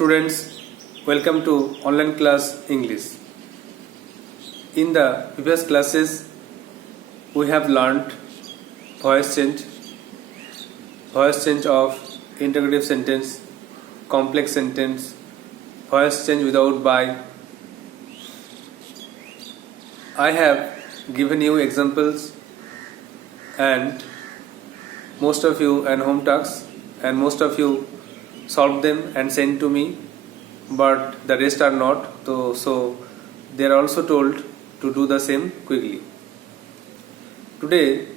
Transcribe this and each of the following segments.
Students, welcome to online class English. In the previous classes, we have learned voice change of interrogative sentence, complex sentence, voice change without by. I have given you examples and most of you and home tasks, and most of you solved them and sent to me, but the rest are not, so they are also told to do the same quickly. Today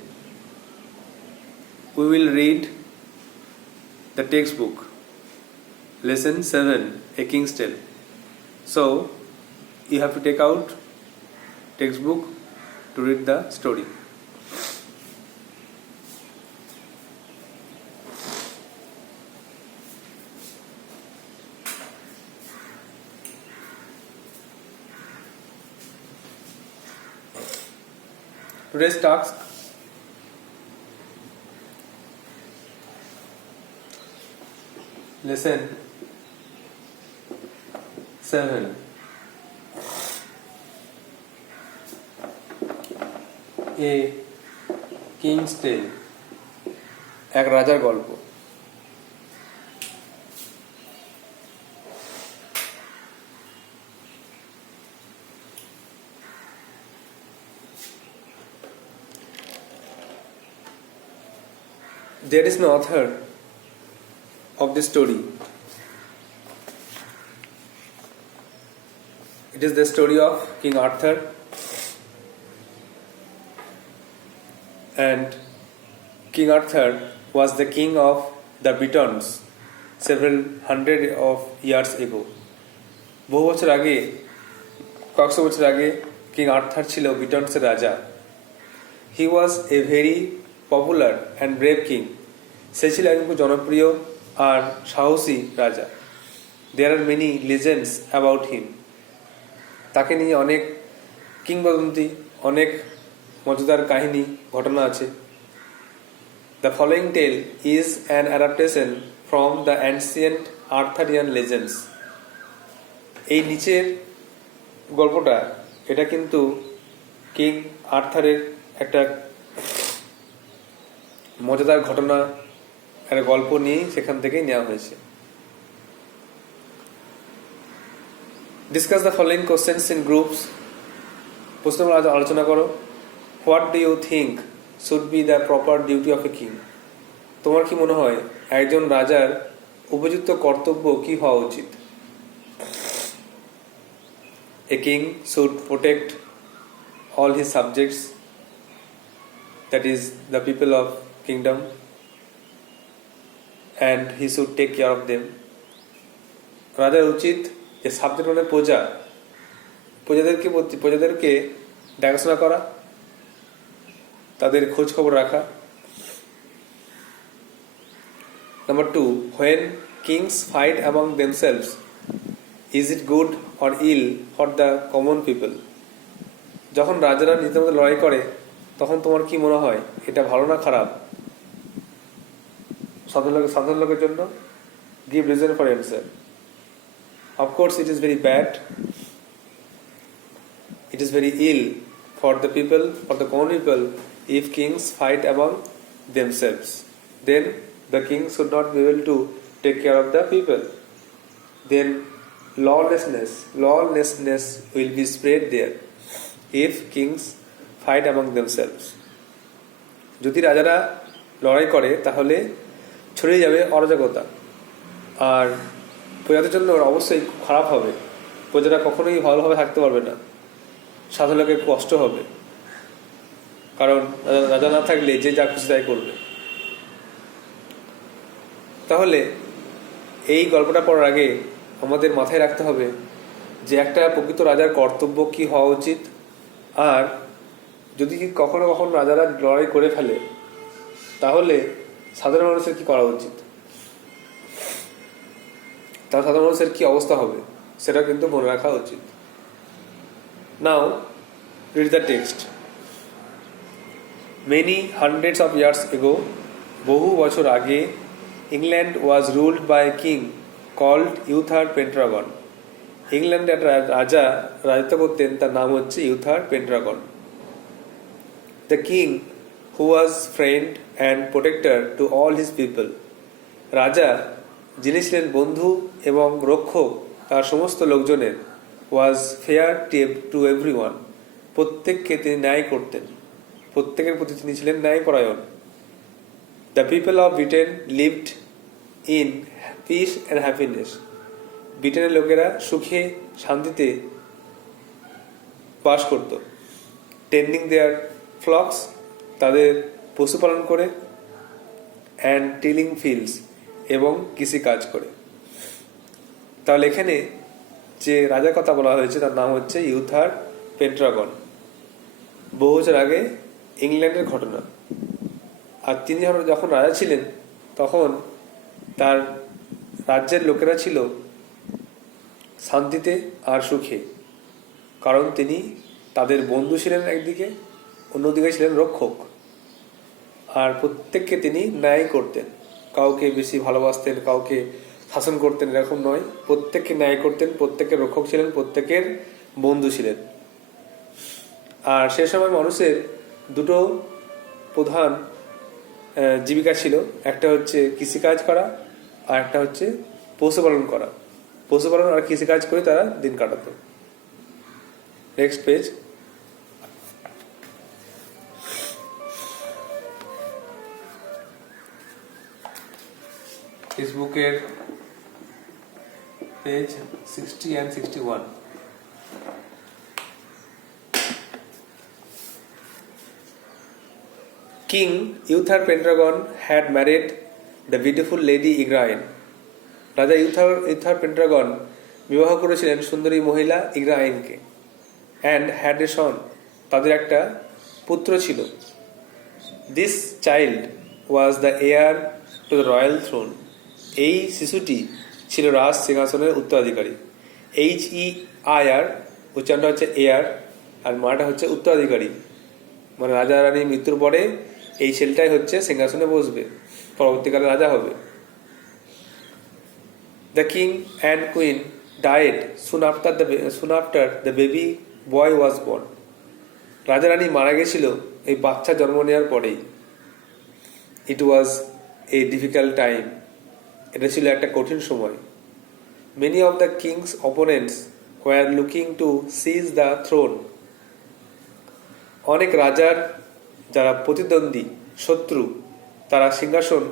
we will read the textbook, lesson 7, A King's Tale. So you have to take out textbook to read the story. Today's task: lesson 7, A King's Tale, এক রাজার গল্প। There is no author of this story. It is the story of King Arthur, and King Arthur was the king of the Britons several hundred of years ago. বহু বছর আগে, কয়েকশো বছর আগে king Arthur ছিল ব্রিটনসের রাজা। He was a very popular and brave king. সে ছিল একজন খুব জনপ্রিয় আর সাহসী রাজা। There are many legends about him. তাকে নিয়ে অনেক কিংবদন্তি, অনেক মজাদার কাহিনী, ঘটনা আছে। The following tale is an adaptation from the ancient Arthurian legends. এই নিচের গল্পটা, এটা কিন্তু কিং আর্থারের একটা মজাদার ঘটনা, একটা গল্প নিয়ে সেখান থেকেই নেওয়া হয়েছে। Discuss the following questions in groups. প্রশ্নগুলো আলোচনা করো। What do you think should be the proper duty of a king? তোমার কি মনে হয় একজন রাজার উপযুক্ত কর্তব্য কি হওয়া উচিত? A king should protect all his subjects, that is the people of kingdom, and he should take care of them. রাজার উচিত যে সাবজেক্ট মানে প্রজাদেরকে দেখাশোনা করা, তাদের খোঁজ খবর রাখা। Number 2, when kings fight among themselves, is it good or ill for the common people? যখন রাজারা নিজেদের মধ্যে লড়াই করে, তখন তোমার কি মনে হয় এটা ভালো না খারাপ সাধারণ লোকের জন্য? Give reason for answer. Of course it is very bad. It is very ill for the people, for the common people, if kings fight among themselves. Then the king should not be able to take care of the people. Then lawlessness will be spread there if kings fight among themselves. যদি রাজারা লড়াই করে তাহলে ছড়িয়ে যাবে অরাজকতা, আর প্রজাদের জন্য অবশ্যই খারাপ হবে। প্রজারা কখনোই ভালোভাবে থাকতে পারবে না, সাধারণ লোকের কষ্ট হবে, কারণ রাজা না থাকলে যে যা খুশি তাই করবে। তাহলে এই গল্পটা পড়ার আগে আমাদের মাথায় রাখতে হবে যে একটা প্রকৃত রাজার কর্তব্য কি হওয়া উচিত, আর যদি কখনো কখনো রাজারা লড়াই করে ফেলে তাহলে সাধারণ মানুষের কি করা উচিত, তার সাধারণ মানুষের কি অবস্থা হবে, সেটা কিন্তু মনে রাখা উচিত। Now read the text. Many hundreds of years ago, বহু বছর আগে, England was ruled by a king called Uther Pendragon. ইংল্যান্ডে একটা রাজা রাজত্ব করতেন, তার নাম হচ্ছে Uther Pendragon. The king who was friend and protector to all his people. রাজা যিনি ছিলেন বন্ধু এবং রক্ষক তার সমস্ত লোকজনের, ওয়াজ ফেয়ার টু এভরিওয়ান, প্রত্যেককে তিনি ন্যায় করতেন, প্রত্যেকের প্রতি তিনি ছিলেন ন্যায়পরায়ণ। The people of Britain lived in peace and happiness. ব্রিটেনের লোকেরা সুখে শান্তিতে বাস করত। টেন্ডিং দেয়ার ফ্লক্স, তাদের পশুপালন করে, অ্যান্ড টিলিং ফিল্ডস, এবং কৃষি কাজ করে। তাহলে এখানে যে রাজার কথা বলা হয়েছে তার নাম হচ্ছে ইউথার পেন্ড্রাগন। বহু বছর আগে ইংল্যান্ডের ঘটনা। আর তিনি যখন রাজা ছিলেন তখন তার রাজ্যের লোকেরা ছিল শান্তিতে আর সুখে, কারণ তিনি তাদের বন্ধু ছিলেন একদিকে, অন্যদিকে ছিলেন রক্ষক। আর প্রত্যেককে তিনি ন্যায় করতেন, কাউকে বেশি ভালোবাসতেন, কাউকে শাসন করতেন এরকম নয়, প্রত্যেককে ন্যায় করতেন, প্রত্যেকের রক্ষক ছিলেন, প্রত্যেকের বন্ধু ছিলেন। আর সে সময় মানুষের দুটো প্রধান জীবিকা ছিল, একটা হচ্ছে কৃষিকাজ করা আর একটা হচ্ছে পশুপালন করা। পশুপালন আর কৃষিকাজ করে তারা দিন কাটাতো। Next page. ফেসবুকের page 60 and 61. King Uther Pendragon had married the beautiful lady Igraine. রাজা ইউথার পেন্ড্রাগন বিবাহ করেছিলেন সুন্দরী মহিলা ইগ্রাইনকে। অ্যান্ড হ্যাড এ সন, তাদের একটা পুত্র ছিল। This child was the heir to the royal throne. এই শিশুটি ছিল রাজ সিংহাসনের উত্তরাধিকারী। HEIR উচ্চারণটা হচ্ছে এয়ার, আর মাটা হচ্ছে উত্তরাধিকারী, মানে রাজা রানীর মৃত্যুর পরে এই ছেলেটাই হচ্ছে সিংহাসনে বসবে, পরবর্তীকালে রাজা হবে। The king and queen died soon after the baby boy was born. রাজা রানী মারা গেছিল এই বাচ্চা জন্ম নেওয়ার পরেই। It was a difficult time. এটা ছিল একটা কঠিন সময়। Many of the king's opponents were looking to seize the throne. অনেক রাজার যারা প্রতিদ্বন্দ্বী, শত্রু, তারা সিংহাসন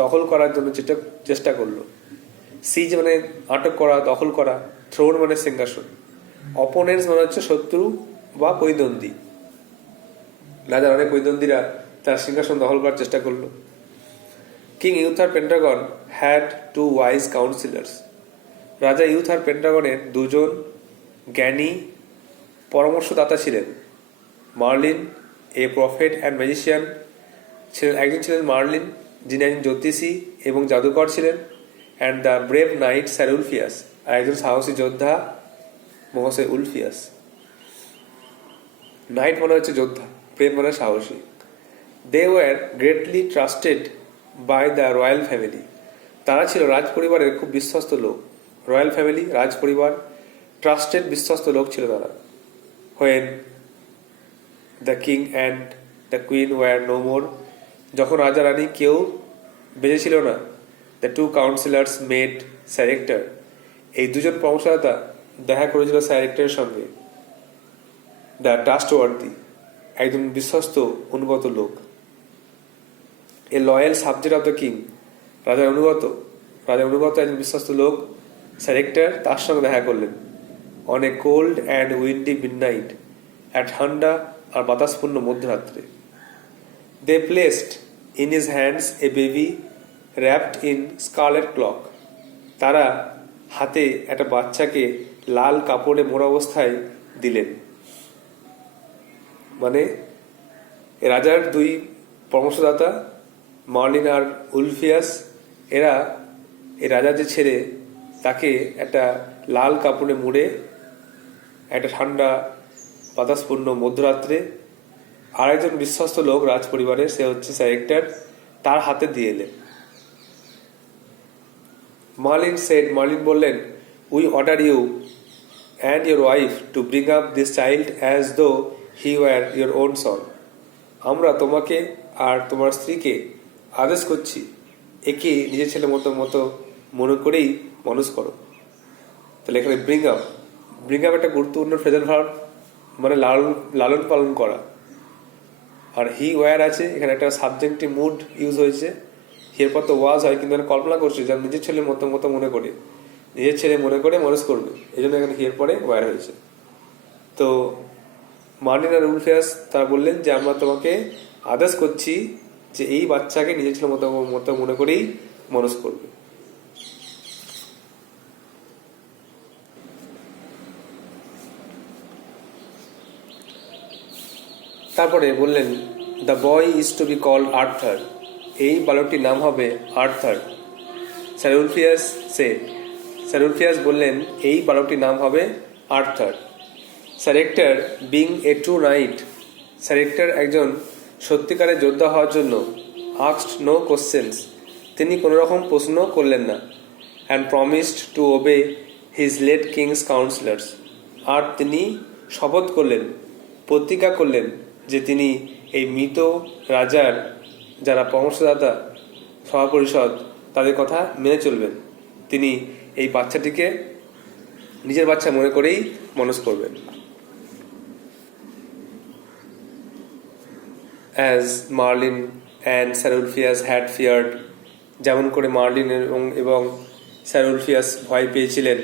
দখল করার জন্য চেষ্টা করলো। সিজ মানে আটক করা, দখল করা, থ্রোন মানে সিংহাসন, অপোনেন্টস মানে হচ্ছে শত্রু বা প্রতিদ্বন্দ্বী। রাজার অনেক প্রতিদ্বন্দ্বীরা তার সিংহাসন দখল করার চেষ্টা করলো। King Uther Pendragon had 2 wise counselors. রাজা ইউথার পেন্ড্রাগনের দুজন জ্ঞানী পরামর্শদাতা ছিলেন। Merlin, a prophet and magician ছিলেন, একজন ছিলেন মার্লিন যিনি একজন জ্যোতিষী এবং জাদুকর ছিলেন। And the brave knight sir Ulfius, আর একজন সাহসী যোদ্ধা মহাশয় উলফিয়াস। নাইট মানে হচ্ছে যোদ্ধা, ব্রেভ মানে সাহসী। They were greatly trusted by the royal family. তারা ছিল রাজ পরিবারের খুব বিশ্বস্ত লোক। রয়্যাল ফ্যামিলি, রাজ পরিবার, ট্রাস্টেড বিশ্বস্ত লোক ছিল তারা। When the king and the queen were no more, যখন রাজা রানী কেউ বেঁচে ছিল না, the 2 counselors made sir Hector, এই দুজন পরামর্শদাতা দেখা করেছিল স্যার হেক্টরের সঙ্গে। দ্য ট্রাস্টওয়ার্দি, একজন বিশ্বস্ত অনুগত লোক। A loyal subject of the king, রাজার অনুগত একজন বিশ্বস্ত লোক স্যার হেক্টর তার সঙ্গে দেখা করলেন। On a cold and windy midnight, এক ঠান্ডা আর বাতাসপূর্ণ মধ্যরাত্রে। They placed in his hands a baby wrapped in scarlet cloth. তারা হাতে একটা বাচ্চাকে লাল কাপড়ে মোড়া অবস্থায় দিলেন। মানে রাজার 2 পরামর্শদাতা মার্লিন আর উলফিয়াস, এরা এই রাজার যে ছেলে তাকে একটা লাল কাপড়ে মুড়ে একটা ঠান্ডা বাতাসপূর্ণ মধ্যরাত্রে আরেকজন বিশ্বস্ত লোক রাজ পরিবারের, সে হচ্ছে স্যার হেক্টর, তার হাতে দিয়ে এলেন। মার্লিন বললেন, we order you and your wife to bring up this child as though he were your own son. আমরা তোমাকে আর তোমার স্ত্রীকে আদেশ করছি, একে নিজের ছেলে মতো মনে করেই মানুষ করো। তাহলে এখানে ব্রিং আপ একটা গুরুত্বপূর্ণ ফ্রেজাল ভার্ব, মানে লালন পালন করা। আর হি ওয়ার আছে, এখানে একটা সাবজেক্টিভ মুড ইউজ হয়েছে। এরপর তো ওয়াজ হয়, কিন্তু আমি কল্পনা করছি যেন নিজের ছেলের মতো মনে করে, নিজের ছেলে মনে করে মানুষ করবে, এই জন্য এখানে হিয়ের পরে ওয়ার হয়েছে। তো মার্লিন আর উলফিয়াস তারা বললেন যে আমরা তোমাকে আদেশ করছি যে এই বাচ্চাকে নিজের ছেলের মতো মনে করেই মানুষ করবে। তারপরে বললেন, the boy is to be called Arthur, এই বালকটির নাম হবে আর্থার। স্যার উলফিয়াস বললেন, এই বালকটির নাম হবে Arthur. Sir hectare being a true night, sir hectare একজন সত্যিকারের যোদ্ধা হওয়ার জন্য আস্কড নো কোশ্চেন্স, তিনি কোনো রকম প্রশ্ন করলেন না। And promised to obey his late king's counsellors, আর তিনি শপথ করলেন, প্রতিজ্ঞা করলেন যে তিনি এই মৃত রাজার যারা পরামর্শদাতা সভা পরিষদ তাদের কথা মেনে চলবেন। তিনি এই বাচ্চাটিকে নিজের বাচ্চা মনে করেই মানুষ করবেন। As Merlin and sir Ulfius had feared, যেমন করে মার্লিন এবং স্যার উলফিয়াস ভয় পেয়েছিলেন,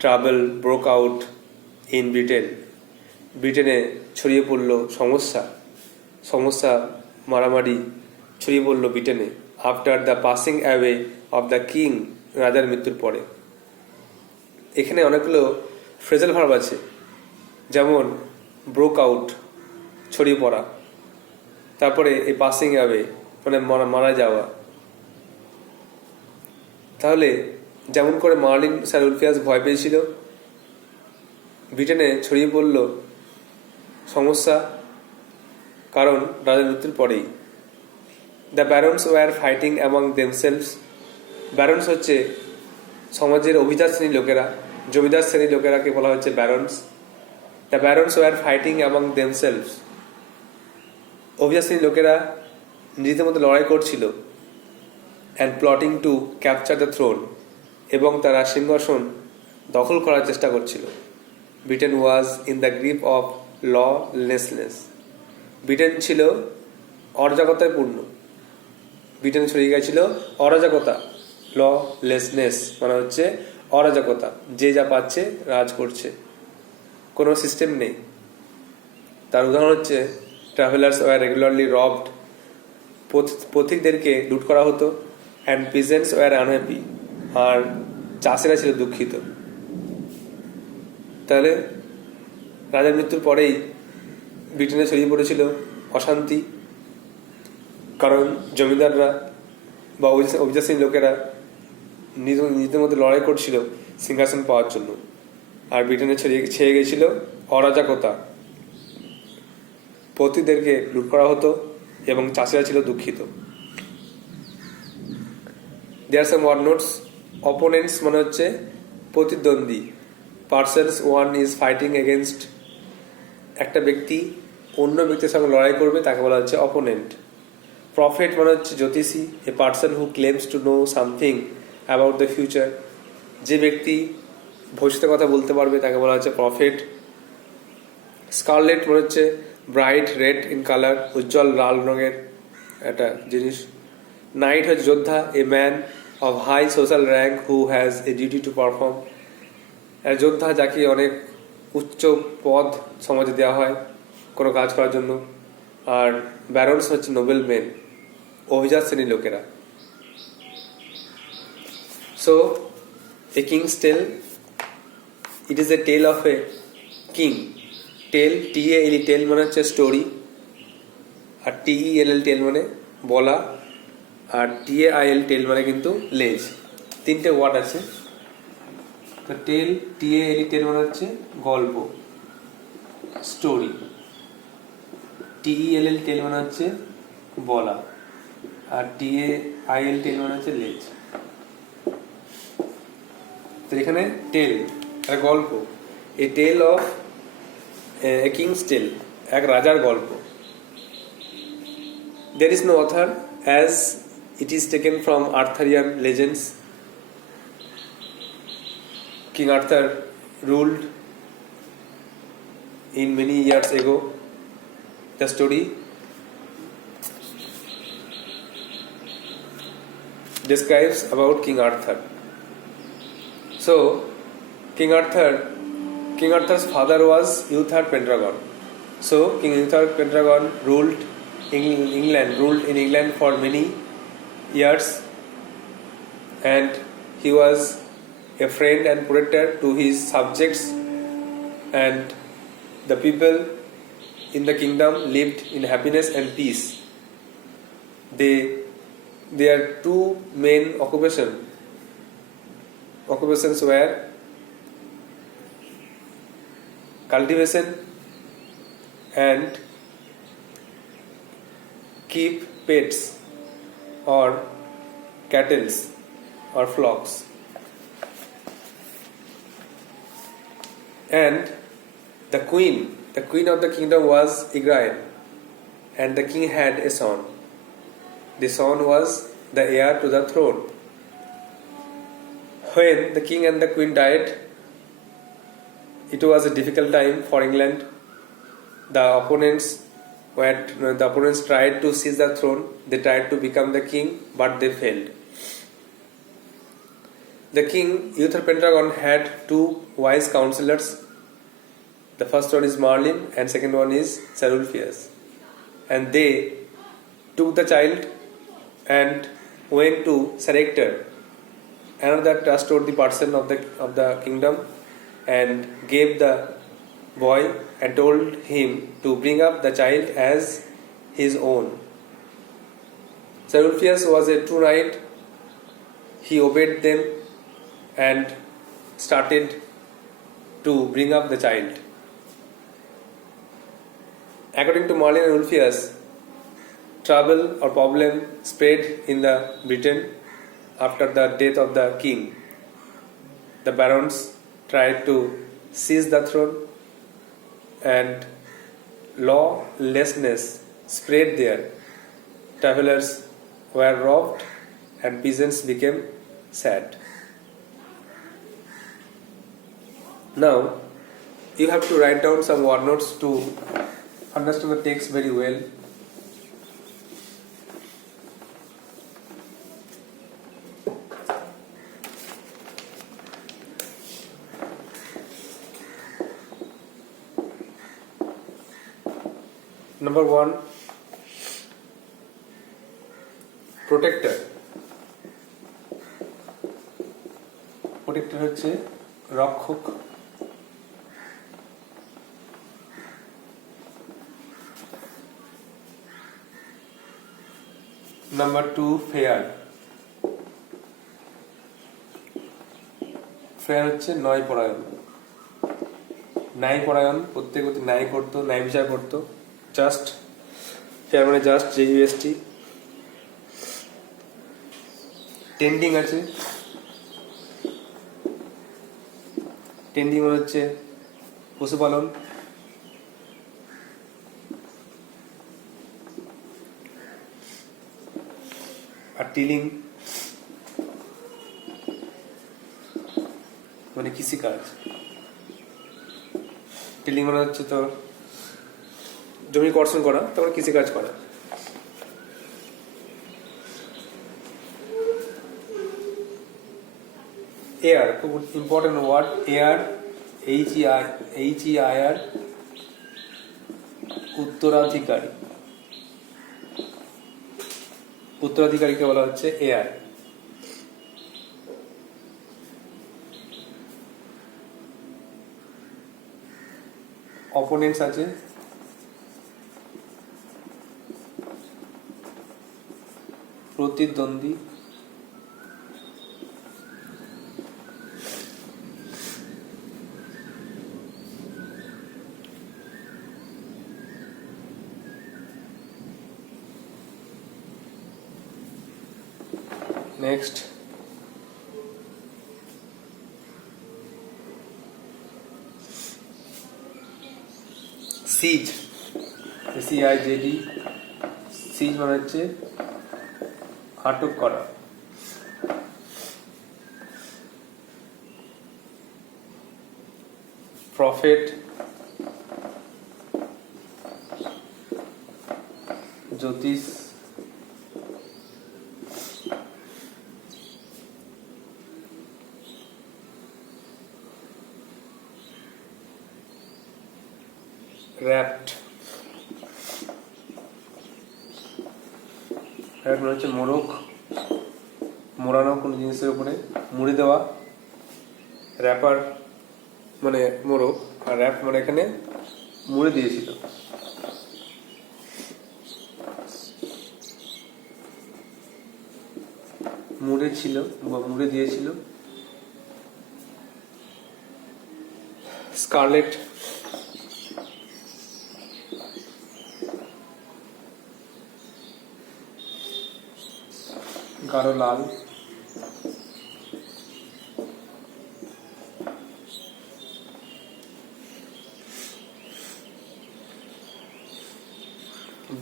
ট্রাবল ব্রোক আউট ইন ব্রিটেনে ছড়িয়ে পড়ল সমস্যা মারামারি ছড়িয়ে পড়ল ব্রিটেনে। After the passing away of the king, রাজার মৃত্যুর পরে। এখানে অনেকগুলো ফ্রেজাল ভার্ব আছে, যেমন ব্রোক আউট ছড়িয়ে পড়া, তারপরে এই পাসিং অ্যাওয়ে মানে মারা যাওয়া। তাহলে যেমন করে মার্লিন স্যার উলফিয়াস ভয় পেয়েছিল, ব্রিটেনে ছড়িয়ে পড়ল সমস্যা, কারণ রাজার মৃত্যুর পরেই। The barons were fighting among themselves, barons হচ্ছে সমাজের অভিজাত শ্রেণীর লোকেরা, জমিদার শ্রেণীর লোকেরাকে বলা হচ্ছে barons. The barons were fighting among themselves, অভিজাত শ্রেণীর লোকেরা নিজেদের মধ্যে লড়াই করছিল। And plotting to capture the throne, এবং তারা সিংহাসন দখল করার চেষ্টা করছিল। Britain was in the grip of lawlessness, Britain ছিল অরাজকতায় পূর্ণ, ব্রিটেন ছড়িয়ে গেছিল অরাজকতা। ললেসনেস মানে হচ্ছে অরাজকতা, যে যা পাচ্ছে রাজ করছে, কোনো সিস্টেম নেই। তার উদাহরণ হচ্ছে ট্রাভেলার্স ওয়ার রেগুলারলি রবড, পথিকদেরকে লুট করা হতো। অ্যান্ড পিজেন্টস ওয়ার আনহ্যাপি, আর চাষিরা ছিল দুঃখিত। তাহলে রাজার মৃত্যুর পরেই ব্রিটেনে ছড়িয়ে পড়েছিল অশান্তি, কারণ জমিদাররা বা অভিজাত শ্রেণীর লোকেরা নিজেদের মধ্যে লড়াই করছিল সিংহাসন পাওয়ার জন্য। আর ব্রিটেনে ছেয়ে গেছিল অরাজকতা, পথিকদেরকে লুট করা হতো এবং চাষিরা ছিল দুঃখিত। There some were notes, opponents মানে হচ্ছে প্রতিদ্বন্দ্বী। Persons one is fighting against, একটা ব্যক্তি অন্য ব্যক্তির সঙ্গে লড়াই করবে তাকে বলা হচ্ছে অপোনেন্ট। প্রফেট মানে হচ্ছে জ্যোতিষী, a person who claims to know something about the future, যে ব্যক্তি ভবিষ্যতের কথা বলতে পারবে তাকে বলা হচ্ছে প্রফেট। স্কারলেট মানে হচ্ছে ব্রাইট রেড ইন কালার, উজ্জ্বল লাল রঙের একটা জিনিস। নাইট হচ্ছে যোদ্ধা, a man of high social rank who has a duty to perform, যোদ্ধা যাকে অনেক উচ্চ পদ সমাজে দেওয়া হয় কোনো কাজ করার জন্য। আর ব্যারন্স হচ্ছে নোবেল মেন, অভিজাত শ্রেণীর লোকেরা। So a king's tale, it is a tale of a king. Tale, TALE, tale মানে হচ্ছে স্টোরি, আর TELL টেল মানে বলা, আর TAIL টেল মানে কিন্তু লেজ। তিনটে ওয়ার্ড আছে। তো টেল, TALE টেল মানে হচ্ছে গল্প, স্টোরি। TELL টেল মানে হচ্ছে বলা, আর TAIL টেল মানে হচ্ছে লেজ। তো এখানে টেল, একটা গল্প, এ টেল অফ এ কিংস টেল, এক রাজার গল্প। There is no author as it is taken from Arthurian legends. King Arthur ruled in many years ago. The story describes about King Arthur. So, King Arthur's father was Uther Pendragon. So, King Uther Pendragon ruled in England for many years, and he was a friend and protector to his subjects, and the people in the kingdom lived in happiness and peace. Their two main occupations were cultivation and keep pets or cattle or flocks. And the queen of the kingdom was Igraine, and the king had a son. The son was the heir to the throne. When the king and the queen died, it was a difficult time for England. The opponents tried to seize the throne. They tried to become the king, but they failed. The king, Uther Pendragon, had two wise counselors. The first one is Merlin and second one is Sir Ulfius. And they took the child and went to Sir Ector, another trustworthy person of the kingdom, and gave the boy and told him to bring up the child as his own. Sir Ulfius was a true knight. He obeyed them and started to bring up the child. According to Merlin and Ulfius, trouble or problem spread in the Britain after the death of the king. The barons tried to seize the throne, and lawlessness spread there. Travelers were robbed and peasants became sad. Now, you have to write down some word notes to understand the text very well. Number 1, protector. Protector হচ্ছে রক্ষক। Number 2, fair. fair হচ্ছে ন্যায়পরায়ণ। ন্যায়পরায়ণ, প্রত্যেক ন্যায় করতো, ন্যায় বিচার করতো। জাস্ট, ফেয়ার মানে জাস্ট, JUST। টেন্ডিং আছে, টেন্ডিং মানে হচ্ছে পশুপালন। আর টিলিং মানে কৃষিকাজ। টিলিং মানে হচ্ছে তোর জমি কর্ষণ করা, তারপর কৃষিকাজ করা। এয়ার, খুব ইম্পর্টেন্ট ওয়ার্ড, এয়ার, HEIR, উত্তরাধিকারী। উত্তরাধিকারীকে বলা হচ্ছে এয়ার। অপোনেন্টস আছে, প্রতিদ্বন্দ্বী। নেক্সট সিজ, SEIJD, সিজ মানে হচ্ছে আটক করা। প্রফেট, জ্যোতিষ, র্যাপ্ট, র্যাপ্ট মানে হচ্ছে মোড়ক, মোড়ানো কোনো জিনিসের উপরে মুড়ি দেওয়া। র্যাপার মানে মোড়ক, আর র্যাপ মানে এখানে মুড়ে দিয়েছিল। মুড়ে ছিল বা মুড়ে দিয়েছিল। স্কারলেট, গাঢ় লাল,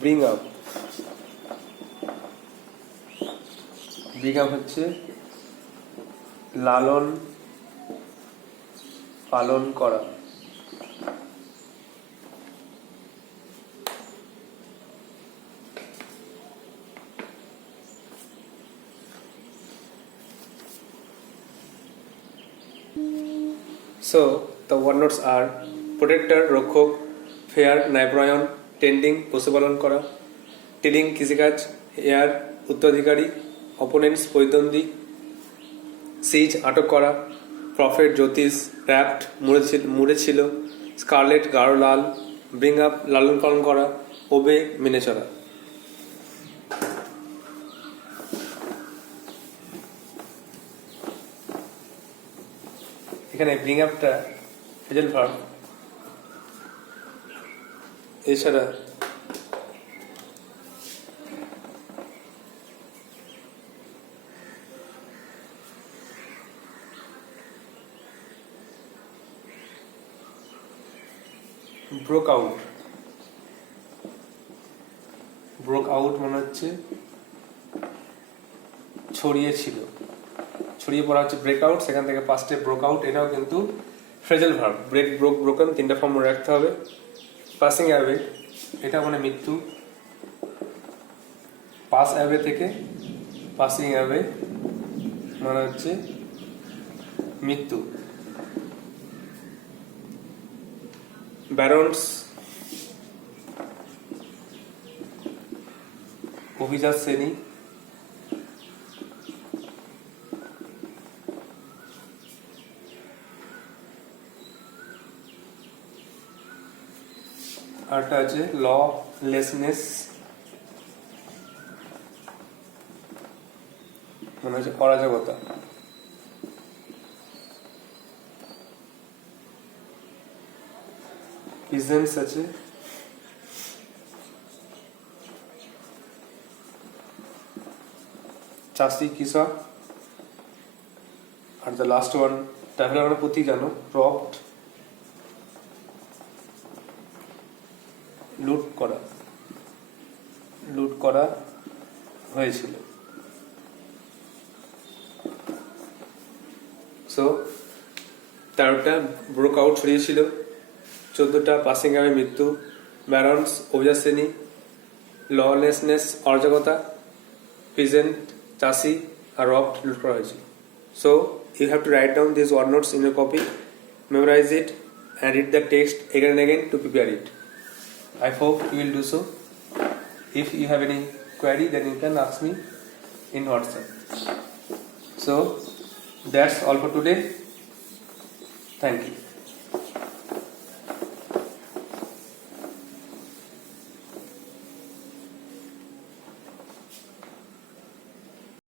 ব্রিং আপ, ব্রিং আপ হচ্ছে লালন পালন করা। So the word notes are protector, রক্ষক, ফেয়ার, ন্যায়পরায়ণ, টেন্ডিং, পশুপালন করা, টিলিং, কৃষিকাজ, এয়ার, উত্তরাধিকারী, অপোনেন্টস, প্রতিদ্বন্দ্বী, সিজ, আটক করা, প্রফেট, জ্যোতিষ, র্যাপ্ট, মুড়ে ছিল, স্কারলেট, গাঢ় লাল, ব্রিং আপ, লালন পালন করা, ওবে, মেনে চলা। এখানে ব্রিং আপটা ফ্রেজাল ভার্ব, এছাড়া ব্রোক আউট, ব্রোক আউট মানে হচ্ছে ছড়িয়ে ছিল, ছড়িয়ে পড়া হচ্ছে ব্রেক আউট, সেখান থেকে পাস্টে ব্রোক আউট, এটাও কিন্তু phrasal verb. Break, broke, broken, তিনটা ফর্ম মনে রাখতে হবে। পাসিং অ্যাওয়ে, এটা মানে মৃত্যু, পাস অ্যাওয়ে থেকে পাসিং অ্যাওয়ে মানে হচ্ছে মৃত্যু। ব্যারন্স, অভিজাত শ্রেণী, আরটা আছে ললেসনেস মানে হচ্ছে অরাজকতা। পিজেন্টস আছে, চাষি, কৃষক। আর দ্য লাস্ট ওয়ান, তাহলে আমরা প্রতি জানো, রবড, লুট করা, লুট করা হয়েছিল। সো 13টা ব্রোক আউট ছড়িয়েছিল, 14টা পাসিং অ্যাওয়ে মৃত্যু, ব্যারন্স অভিজাত শ্রেণী, ললেসনেস অরাজকতা, পিজেন্ট চাষি, আর রবড লুট করা হয়েছিল। So you have to write down these word notes in your copy, memorize it and read the text again and again to prepare it. I hope you will do so. If you have any query, then you can ask me in WhatsApp. So that's all for today. Thank you.